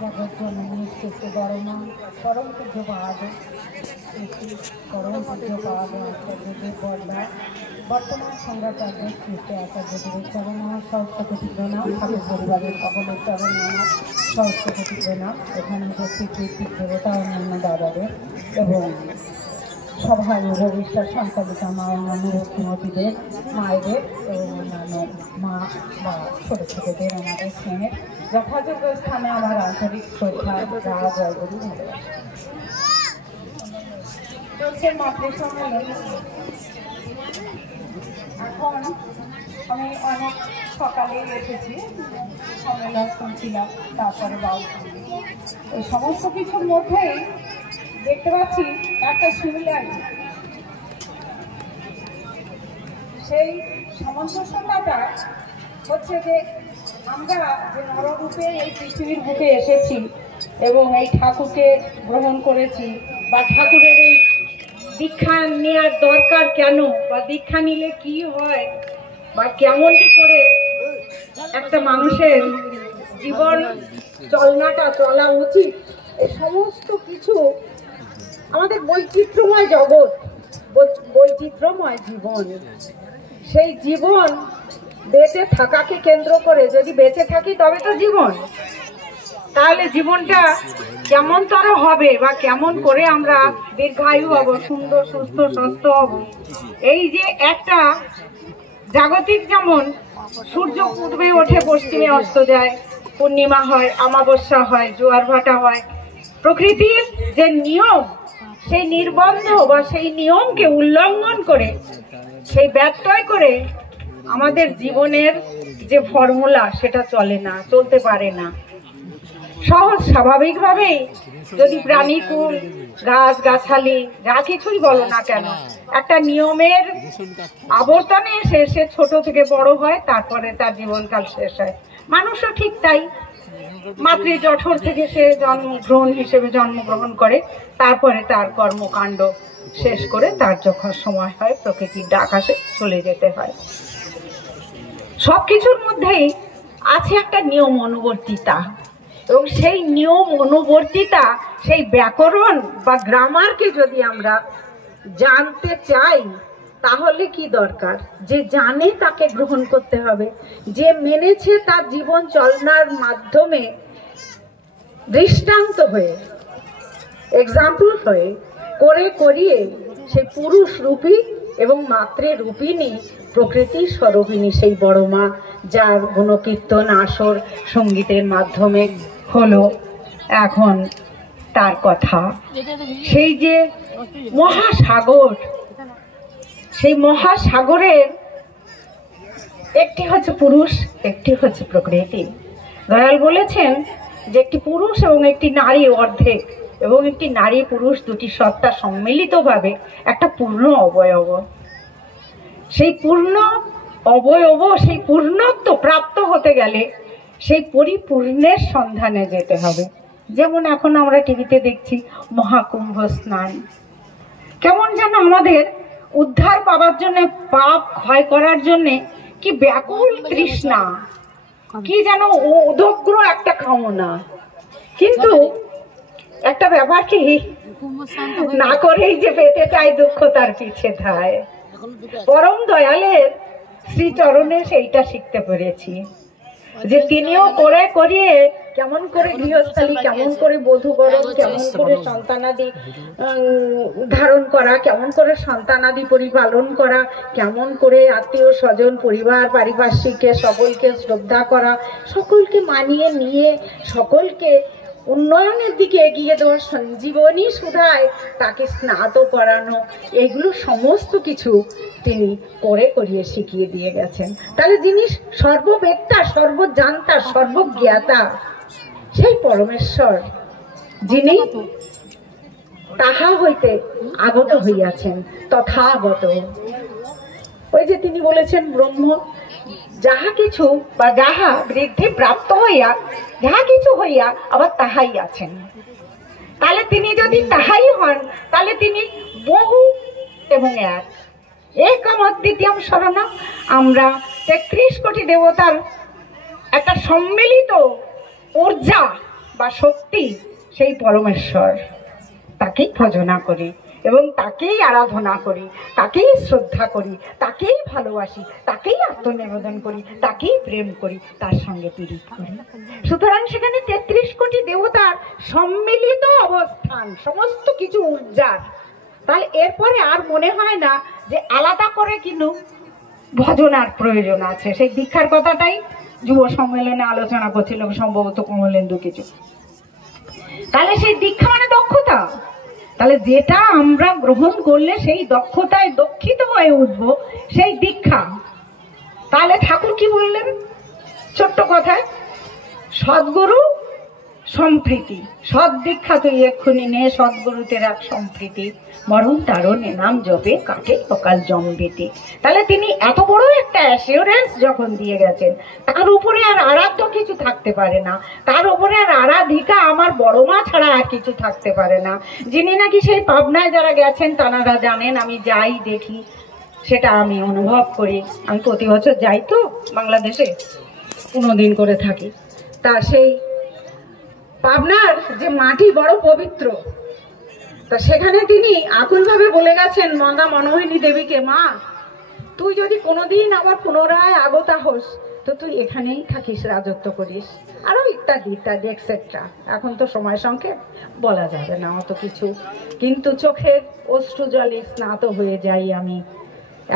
জগজ্জননী শ্রী বড় মা পরম পূজ্য বাহাদুর পরম পূজ্য বাহাদুর আচার্যদেব বর্দা বর্তমান সংঘাচার্য শ্রীষ্ট আচার্যদেবের চরণ আমার সহস্র কোটি প্রণাম, ঠাকুর পরিবারের সকলের চরণ আমার সহস্র কোটি প্রণাম। এখানে উপস্থিত ঋত্বিক দেবতা অন্যান্য দাদাদের এবং সভায় ভবিষ্যৎ সঞ্চালিকা মা অন্যান্য ভক্তিমতীদের মায়েদের এবং অন্যান্য মা বা ছোটো ছোটোদের আমাদের স্নেহের যথাযোগ্য স্থানে আমার আন্তরিক শ্রদ্ধা রাহা জয়গুরু ভালোবাসা। চলছে মাতৃসম্মেলন। এখন আমি অনেক সকালে এসেছি, সম্মেলন শুনছিলাম, তারপরে বাউল এই সমস্ত কিছুর মধ্যেই দেখতে পাচ্ছি একটা সিমিলারিটি। সেই সামঞ্জস্যতাটা হচ্ছে যে আমরা যে নররূপে এই পৃথিবীর বুকে এসেছি এবং এই ঠাকুরকে গ্রহণ করেছি বা ঠাকুরের এই দীক্ষা নেওয়ার দরকার কেন বা দীক্ষা নিলে কি হয় বা কেমন করে একটা মানুষের জীবন চলনাটা চলা উচিত, এই সমস্ত কিছু আমাদের বৈচিত্র্যময় জগৎ, বৈচিত্র্যময় জীবন, সেই জীবন বেঁচে থাকাকে কেন্দ্র করে যদি বেঁচে থাকি তবে তো জীবন, তাহলে জীবনটা কেমনতর হবে বা কেমন করে আমরা দীর্ঘায়ু হব, সুন্দর সুস্থ সুস্থ হব। এই যে একটা জাগতিক যেমন সূর্য পূর্বে ওঠে পশ্চিমে অস্ত যায়, পূর্ণিমা হয়, অমাবস্যা হয়, জোয়ার ভাটা হয়, প্রকৃতির যে নিয়ম সেই নির্বন্ধ বা সেই নিয়মকে উল্লঙ্ঘন করে সেই ব্যত্যয় করে আমাদের জীবনের যে ফর্মুলা সেটা চলে না, চলতে পারে না। সহজ স্বাভাবিকভাবেই যদি প্রাণীকুল গাছ গাছালি যা কিছুই বলো না কেন একটা নিয়মের আবর্তনে এসে সে ছোট থেকে বড় হয়, তারপরে তার জীবনকাল শেষ হয়। মানুষও ঠিক তাই, মাতৃ জঠর থেকে সে জন্মগ্রহণ হিসেবে জন্মগ্রহণ করে, তারপরে তার কর্মকাণ্ড শেষ করে তার যখন সময় হয় প্রকৃতির ডাক আসে চলে যেতে হয়। সবকিছুর মধ্যেই আছে একটা নিয়ম অনুবর্তিতা, এবং সেই নিয়ম অনুবর্তিতা, সেই ব্যাকরণ বা গ্রামারকে যদি আমরা জানতে চাই তাহলে কি দরকার? যে জানে তাকে গ্রহণ করতে হবে, যে মেনেছে তার জীবন চলনার মাধ্যমে দৃষ্টান্ত হয়ে, এক্সাম্পল হয়ে করে করিয়ে সেই পুরুষ রূপী এবং মাতৃরূপিণী প্রকৃতি স্বরূপিণী সেই বড় মা, যার গুণকীর্তন আসর সঙ্গীতের মাধ্যমে হলো এখন তার কথা। সেই যে মহাসাগর, সেই মহাসাগরের একটি হচ্ছে পুরুষ, একটি হচ্ছে প্রকৃতি। দয়াল বলেছেন যে একটি পুরুষ এবং একটি নারী অর্ধেক, এবং একটি নারী পুরুষ দুটি সত্তা সম্মিলিতভাবে একটা পূর্ণ অবয়ব। সেই পূর্ণ অবয়ব, সেই পূর্ণত্ব প্রাপ্ত হতে গেলে সেই পরিপূর্ণের সন্ধানে যেতে হবে। যেমন এখন আমরা টিভিতে দেখছি মহাকুম্ভ স্নান, কেমন যেন আমাদের উদ্ধার পাওয়ার জন্য, পাপ ক্ষয় করার জন্য কি ব্যাকুল তৃষ্ণা, কি যেন উদগ্র একটা কামনা, কিন্তু একটা ব্যাপার কি না করেই যে পেতে চাই দুঃখ তার পিছে ধায়। পরম দয়ালের শ্রীচরণে সেইটা শিখতে পেরেছি যে তিনিও করে করিয়ে কেমন করে গৃহস্থালী, কেমন করে বধূবরণ, কেমন করে সন্তানাদি ধারণ করা, কেমন করে সন্তানাদি পরিপালন করা, কেমন করে আত্মীয় স্বজন পরিবার পারিপার্শ্বিককে সকলকে শ্রদ্ধা করা, সকলকে মানিয়ে নিয়ে সকলকে উন্নয়নের দিকে এগিয়ে দেওয়া, সঞ্জীবনী সুধায় তাকে স্নাত করানো, এগুলো সমস্ত কিছু তিনি করে করিয়ে শিখিয়ে দিয়ে গেছেন। তাহলে যিনি সর্ববেত্তা, সর্বজান্তা, সর্বজ্ঞাতা সেই পরমেশ্বর, যিনি তাহা হইতে আগত হইয়াছেন, তথাগত। ওই যে তিনি বলেছেন ব্রহ্ম যাহা কিছু বা যাহা বৃদ্ধি প্রাপ্ত হইয়া যাহা কিছু হইয়া আবার তাহাই আছেন। তাহলে তিনি যদি তাহাই হন তাহলে তিনি বহু এবং এক, একম অদ্বিতীয়ম শরণম। আমরা 33 কোটি দেবতার একটা সম্মিলিত ঊর্জা বা শক্তি সেই পরমেশ্বর, তাকেই ভজনা করি এবং তাকেই আরাধনা করি, তাকেই শ্রদ্ধা করি, তাকেই ভালোবাসি, তাকেই আত্মনিবেদন করি, তাকেই প্রেম করি, তার সঙ্গে পীড়িত করি। সুতরাং সেখানে ৩৩ কোটি দেবতার সম্মিলিত অবস্থান, সমস্ত কিছু ঊর্জার। তাহলে এরপরে আর মনে হয় না যে আলাদা করে কিন্তু ভজনার প্রয়োজন আছে। সেই দীক্ষার কথাটাই যুব সম্মেলনে আলোচনা করছিল সম্ভবত কমলেন্দু কিছু। তাহলে সেই দীক্ষা মানে দক্ষতা। তাহলে যেটা আমরা গ্রহণ করলে সেই দক্ষতায় দক্ষিত হয়ে উঠবো, সেই দীক্ষা। তাহলে ঠাকুর কি বললেন ছোট্ট কথায়? সদ্গুরু সম্প্রীতি, সৎ দীক্ষা তুই এক্ষুনি নে, সদ্গুরুতে রাখ সম্প্রীতি, মরণ তারণে নাম জপে কাটে অকাল জম্বিতে। তাহলে তিনি এত বড় একটা অ্যাসিওরেন্স যখন দিয়ে গেছেন, তার উপরে আর আরাধ্য কিছু থাকতে পারে না, তার উপরে আর আরাধিকা আমার বড় মা ছাড়া আর কিছু থাকতে পারে না। যিনি নাকি সেই পাবনায় যারা গেছেন তারা জানেন, আমি যাই দেখি, সেটা আমি অনুভব করি। আমি প্রতি বছর যাই তো বাংলাদেশে, 15 দিন করে থাকি। তা সেই পাবনার যে মাটি বড় পবিত্র, তা সেখানে তিনি আকুলভাবে বলে গেছেন মঙ্গা মনোহিনী দেবীকে, মা তুই যদি কোনোদিন আবার পুনরায় আগতা হোস তো তুই এখানেই থাকিস, রাজত্ব করিস, আরো ইত্যাদি ইত্যাদি এক্সেট্রা। এখন তো সময় সংক্ষেপ, বলা যাবে না অত কিছু, কিন্তু চোখের অশ্রু জলে স্নাত হয়ে যাই আমি।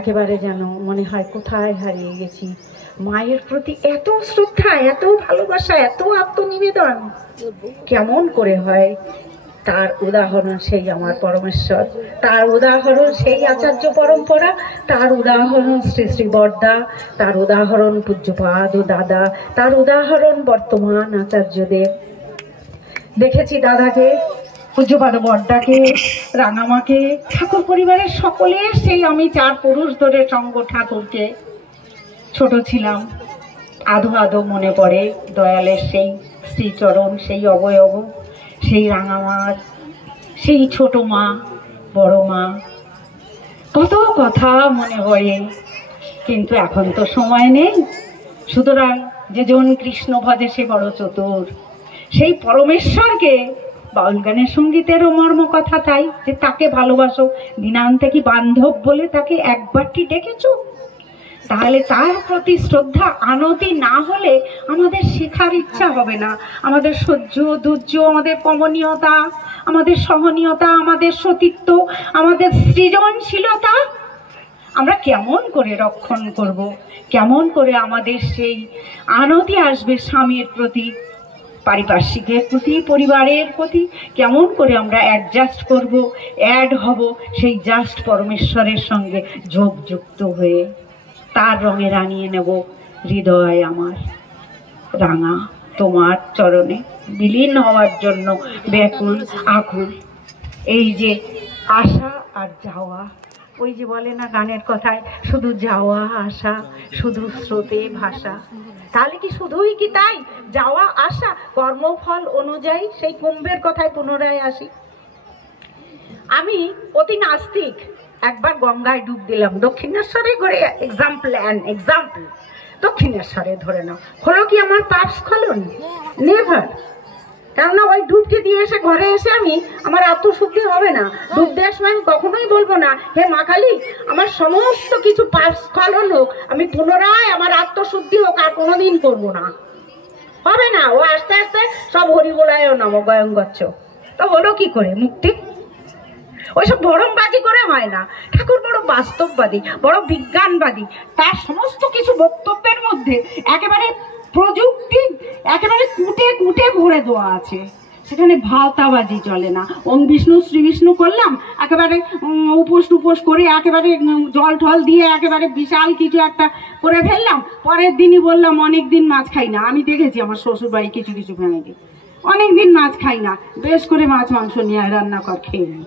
একেবারে যেন মনে হয় কোথায় হারিয়ে গেছি। মায়ের প্রতি এত শ্রদ্ধা, এত ভালোবাসা, এত আত্মনিবেদন কেমন করে হয়? তার উদাহরণ সেই আমার পরমেশ্বর, তার উদাহরণ সেই আচার্য পরম্পরা, তার উদাহরণ শ্রী শ্রী বরদা, তার উদাহরণ পূজ্যপাদ ও দাদা, তার উদাহরণ বর্তমান আচার্যদেব। দেখেছি দাদাকে, পূজ্যপাদ বরদাকে, রাঙামাকে, ঠাকুর পরিবারের সকলের সেই আমি 4 পুরুষ ধরে সঙ্গ ঠাকুরকে। ছোট ছিলাম, আধো আধো মনে পড়ে দয়ালের সেই শ্রীচরণ, সেই অবয়ব, সেই রাঙামার, সেই ছোট মা, বড় মা, কত কথা মনে পড়ে। কিন্তু এখন তো সময় নেই। সুতরাং যে জন কৃষ্ণ ভজে সে বড় চতুর, সেই পরমেশ্বরকে বাউল গানের সঙ্গীতেরও মর্ম কথা তাই, যে তাকে ভালোবাসো, দিনান্তে কি বান্ধব বলে তাকে একবারটি ডেকেছো। তাহলে তার প্রতি শ্রদ্ধা আনতি না হলে আমাদের শেখার ইচ্ছা হবে না। আমাদের সহ্য ধৈর্য, আমাদের কমনীয়তা, আমাদের সহনীয়তা, আমাদের সতীত্ব, আমাদের সৃজনশীলতা আমরা কেমন করে রক্ষণ করব? কেমন করে আমাদের সেই আনতি আসবে স্বামীর প্রতি, পারিপার্শ্বিকের প্রতি, পরিবারের প্রতি? কেমন করে আমরা অ্যাডজাস্ট করব, অ্যাড হব সেই জাস্ট পরমেশ্বরের সঙ্গে যোগযুক্ত হয়ে? তার রঙে রানিয়ে নেব হৃদয় আমার রাঙা, তোমার চরণে বিলীন হওয়ার জন্য ব্যাকুল আকুল। এই যে আশা আর যাওয়া, ওই যে বলে না গানের কথায়, শুধু যাওয়া আসা, শুধু স্রোতে ভাষা। তাহলে কি শুধুই কি তাই যাওয়া আসা? কর্মফল অনুযায়ী সেই কুম্ভের কথায় পুনরায় আসি। আমি অতি নাস্তিক, একবার গঙ্গায় ডুব দিলাম, দক্ষিণেশ্বরে ঘুরে এক্সাম্পল দক্ষিণেশ্বরে ধরে নাও, হলো কি আমার পাপ স্খলন? নেভার। কেননা ওই ডুবকে দিয়ে এসে ঘরে এসে আমার আত্মশুদ্ধি হবে না। ডুব দেওয়ার সময় আমি কখনোই বলবো না হে মা কালী আমার সমস্ত কিছু পাপ স্খলন হোক, আমি পুনরায় আমার আত্মশুদ্ধি হোক, আর কোনোদিন করবো না, হবে না। ও আস্তে আস্তে সব হরিবোলায় নম গয়ং গচ্ছ। তো হলো কি করে মুক্তি? ওইসব ভরমবাজি করে হয় না। ঠাকুর বড় বাস্তববাদী, বড় বিজ্ঞানবাদী। তার সমস্ত কিছু বক্তব্যের মধ্যে একেবারে প্রযুক্তি একেবারে কুটে কুটে ভরে দেওয়া আছে। সেখানে ভাওতাবাজি চলে না। ওম বিষ্ণু শ্রী বিষ্ণু করলাম, একেবারে উপোস করে একেবারে জল ঠল দিয়ে একেবারে বিশাল কিছু একটা করে ফেললাম, পরের দিনই বললাম অনেক দিন মাছ খাই না। আমি দেখেছি আমার শ্বশুর বাড়ি কিছু কিছু ফ্যামিলি অনেক দিন মাছ খাই না, বেশ করে মাছ মাংস নিয়ে রান্না কর খেয়ে নিই।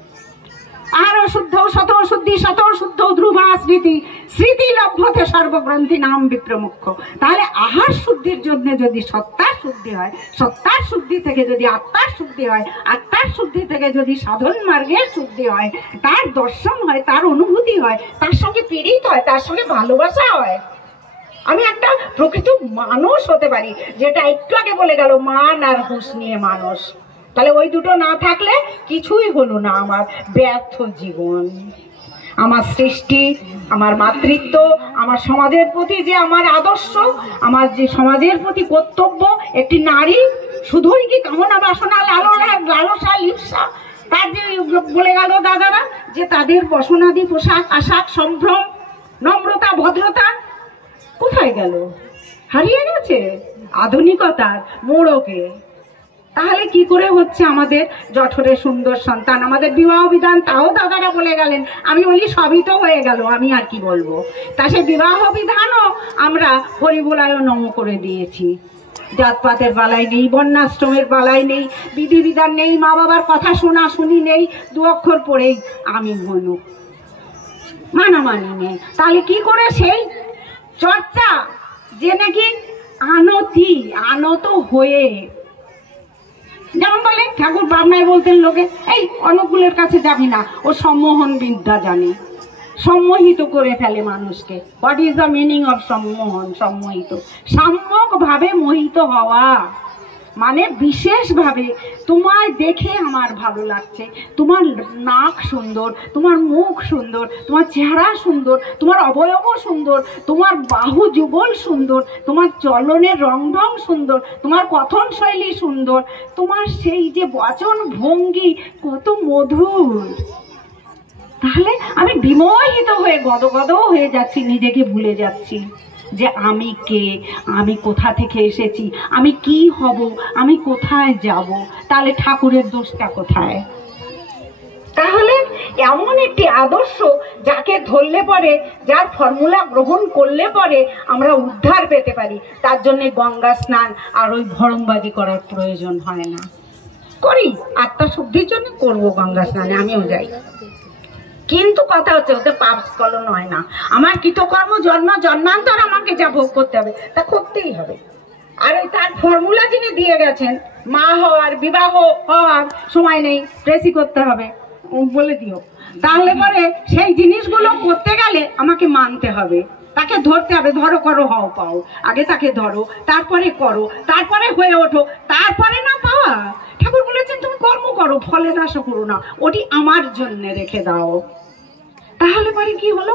আর অশুদ্ধ শত অশুদ্ধি শত অশুদ্ধ ধ্রুবা স্মৃতি স্মৃতি লভ্যতে সর্বগ্রন্থি নাম বিপ্রমুখ্য। তাহলে আহার শুদ্ধির জন্য যদি সত্তার শুদ্ধি হয়, সত্তার শুদ্ধি থেকে যদি আত্মার শুদ্ধি হয়, আত্মার শুদ্ধি থেকে যদি সাধন মার্গের শুদ্ধি হয়, তার দর্শন হয়, তার অনুভূতি হয়, তার সঙ্গে পীড়িত হয়, তার সঙ্গে ভালোবাসা হয়, আমি একটা প্রকৃত মানুষ হতে পারি, যেটা একটু আগে বলে গেল মান আর হুঁশ নিয়ে মানুষ। তাহলে ওই দুটো না থাকলে কিছুই হলো না আমার ব্যর্থ জীবন। আমার সৃষ্টি, আমার মাতৃত্ব, আমার সমাজের প্রতি যে আমার আদর্শ, আমার যে সমাজের প্রতি কর্তব্য, একটি নারী শুধুই কি কামনা বাসনা লালসা লিপ্সা, তার যে বলে গেল দাদারা যে তাদের বসনাদি পোশাক আশাক সম্ভ্রম নম্রতা ভদ্রতা কোথায় গেল? হারিয়ে গেছে আধুনিকতার মোড়কে। তাহলে কি করে হচ্ছে আমাদের জঠরে সুন্দর সন্তান? আমাদের বিবাহ বিধান তাও দাদারা বলে গেলেন, আমি বলি সবই তো হয়ে গেল, আমি আর কি বলবো। তা সে বিবাহ বিধানও আমরা হরিবোলায় নম করে দিয়েছি। জাতপাতের বালাই নেই, বর্ণাশ্রমের বালাই নেই, বিধিবিধান নেই, মা বাবার কথা শোনা শুনি নেই, দু অক্ষর পড়েই আমি মনু মানামানি নেই। তাহলে কি করে সেই চর্চা যে নাকি আনত হয়ে, যেমন বলে ঠাকুর বাবনায় বলতেন লোকে, এই অনুকূলের কাছে যাবি না, ও সম্মোহন বিদ্যা জানে, সম্মোহিত করে ফেলে মানুষকে। What is the meaning of সম্মোহন? সম্মোহিত, সাম্যক ভাবে মোহিত হওয়া, মানে বিশেষভাবে তোমায় দেখে আমার ভালো লাগছে, তোমার নাক সুন্দর, তোমার মুখ সুন্দর, তোমার চেহারা সুন্দর, তোমার অবয়ব সুন্দর, তোমার বাহু যুগল সুন্দর, তোমার চলনের রং ঢং সুন্দর, তোমার কথন শৈলী সুন্দর, তোমার সেই যে বচন ভঙ্গি কত মধুর। তাহলে আমি বিমোহিত হয়ে গদগদ হয়ে যাচ্ছি, নিজেকে ভুলে যাচ্ছি যে আমি কে, আমি কোথা থেকে এসেছি, আমি কি হব, আমি কোথায় যাব। তাহলে ঠাকুরের দোষটা কোথায়? তাহলে এমন একটি আদর্শ যাকে ধরলে পরে, যার ফর্মুলা গ্রহণ করলে পরে আমরা উদ্ধার পেতে পারি, তার জন্য গঙ্গা স্নান আর ওই ভরমবাজি করার প্রয়োজন হয় না। করি আত্মশুদ্ধির জন্য, করবো গঙ্গা স্নানে, আমিও যাই। কিন্তু কথা হচ্ছে ওতে পাপ স্খলন হয় না। আমার কৃতকর্ম জন্মান্তর আমাকে যা ভোগ করতে হবে তা করতেই হবে। আর ওই তার ফর্মুলা যিনি দিয়ে গেছেন, মা হওয়ার, বিবাহ হওয়ার সময় নেই, প্রেসি করতে হবে, বলে দিও। তাহলে পরে সেই জিনিসগুলো করতে গেলে আমাকে মানতে হবে, তাকে ধরতে হবে। ধরো করো হও পাও, আগে তাকে ধরো, তারপরে করো, তারপরে হয়ে ওঠো, তারপরে না পাওয়া। ঠাকুর বলেছেন তুমি কর্ম করো, ফলের আশা করো না, ওটি আমার জন্য রেখে দাও। তাহলে পরে কি হলো?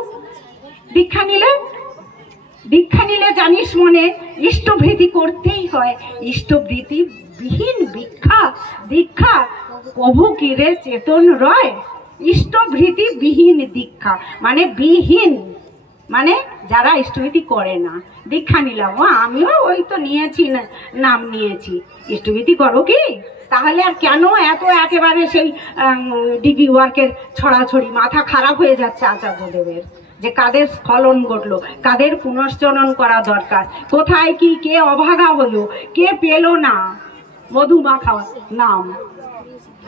দীক্ষা নিলে জানিস মনে ইষ্টভৃতি করতেই হয়। ইষ্টভৃতি বিহীন দীক্ষা প্রভু কিরে চেতন রয়। ইষ্টভৃতি বিহীন দীক্ষা মানে বিহীন, মানে যারা ইষ্টভৃতি করে না। দীক্ষা নিলাম, আমিও ওই তো নিয়েছি, নাম নিয়েছি, ইষ্টভৃতি করো কি? তাহলে আর কেন এত একেবারে সেই ডিগ্রি ওয়ার্কের ছড়াছড়ি? মাথা খারাপ হয়ে যাচ্ছে আচার্যদেবের, যে কাদের স্খলন ঘটলো, কাদের পুনশ্চরণ করা দরকার, কোথায় কি কে অভাগা হলো, কে পেল না মধু মাখা নাম।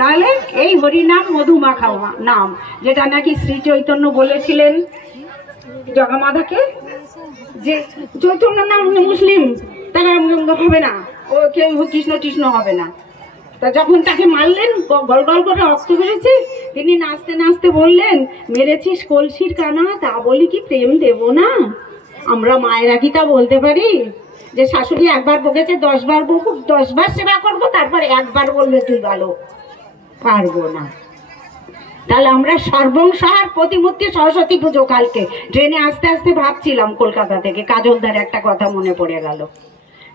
তাহলে এই হরিনাম মধু মাখা নাম, যেটা নাকি শ্রী চৈতন্য বলেছিলেন জগমাধাকে, যে চৈতন্য নাম মুসলিম, তারা হবে না, ও কেউ কৃষ্ণ কৃষ্ণ হবে না। তা যখন তাকে মারলেন, গল গল করে রক্ত বেরোচ্ছে, তিনি নাচতে নাচতে বললেন, মেরেছিস কলসির কানা, তা বলি কি প্রেম দেব না? আমরা মায়েরা কি তা বলতে পারি যে শাশুড়ি একবার বকেছে 10 বার বকুক, 10 বার সেবা করবো, তারপর একবার বললে তুই ভালো? পারবো না। তাহলে আমরা সর্বংসার প্রতিমূর্তি সরস্বতী পুজো, কালকে ট্রেনে আস্তে আস্তে ভাবছিলাম কলকাতা থেকে, কাজলদার একটা কথা মনে পড়ে গেল।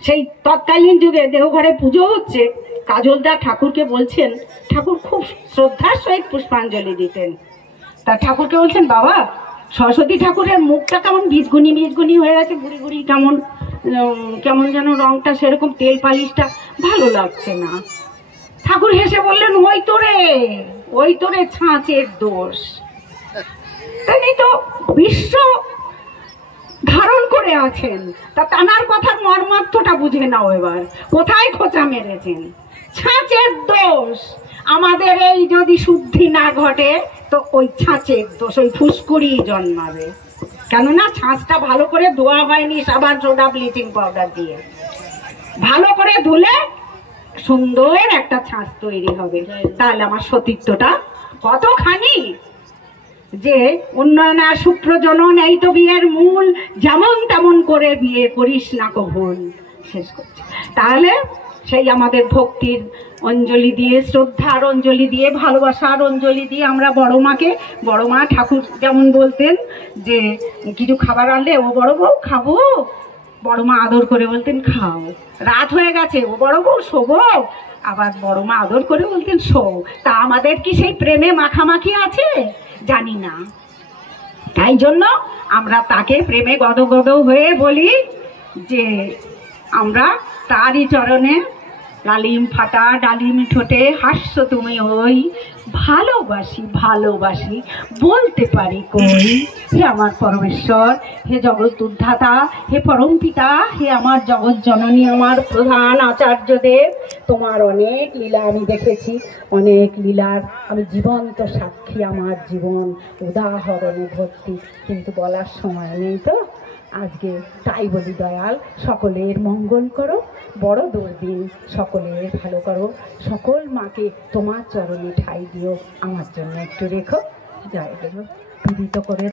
সেই তৎকালীন যুগে দেওঘরে পুজো হচ্ছে, কাজলদা ঠাকুরকে বলছেন, ঠাকুর খুব শ্রদ্ধার সহিত পুষ্পাঞ্জলি দিতেন। তা ঠাকুরকে বলছেন, বাবা সরস্বতী ঠাকুরের মুখটা কেমন বীজগুনি হয়ে গেছে, গুড়ি গুড়ি, কেমন যেন রংটা সেরকম, তেল পালিশটা ভালো লাগছে না। ঠাকুর হেসে বললেন, ওই তোরে ছাঁচের দোষ। তিনি তো বিশ্ব ধারণ করে আছেন, তা তানার কথার মর্মার্থটা বুঝে নাও এবার, কোথায় খোঁচা মেরেছেন। ছাঁচের দোষ। আমাদের এই যদি শুদ্ধি না ঘটে তো ওই ছাঁচের দোষ, ওই ফুসকুড়ি জন্মাবে। কেননা ছাঁচটা ভালো করে ধোয়া হয়নি সাবান সোডা ব্লিচিং পাউডার দিয়ে, ভালো করে ধুলে সুন্দর একটা ছাঁচ তৈরি হবে। তাহলে আমার সতীত্বটা কতখানি যে উন্নয়না সুপ্রজনন এই তো বিয়ের মূল, যেমন তেমন করে বিয়ে করিস না কখন। শেষ করছি। তাহলে সেই আমাদের ভক্তির অঞ্জলি দিয়ে, শ্রদ্ধার অঞ্জলি দিয়ে, ভালোবাসার অঞ্জলি দিয়ে আমরা বড় মাকে, বড় মা ঠাকুর যেমন বলতেন যে কিছু খাবার আনলে, ও বড় বউ খাবো, বড় মা আদর করে বলতেন খাও। রাত হয়ে গেছে, ও বড় বউ শোবো, আবার বড় মা আদর করে বলতেন শো। তা আমাদের কি সেই প্রেমে মাখামাখি আছে? জানি না। তাই জন্য আমরা তাকে প্রেমে গদগদ হয়ে বলি যে আমরা তারই চরণে লালিম ফাটা ডালিম ঠোঁটে হাস্য তুমি ওই, ভালোবাসি ভালোবাসি বলতে পারি কই। হে আমার পরমেশ্বর, হে জগৎ উদ্ধাতা, হে পরম পিতা, হে আমার জগৎ জননী, আমার প্রধান আচার্যদেব, তোমার অনেক লীলা আমি দেখেছি, অনেক লীলার আমি জীবন্ত সাক্ষী। আমার জীবন উদাহরণে ভর্তি, কিন্তু বলার সময় নেই তো আজকে। তাই বলি দয়াল, সকলের মঙ্গল করো, বড় দুর্দিন সকলের ভালো করো, সকল মাকে তোমার চরণে ঠাঁই দিও, আমার জন্য একটু রেখো। জয় দেব, বিদিত করে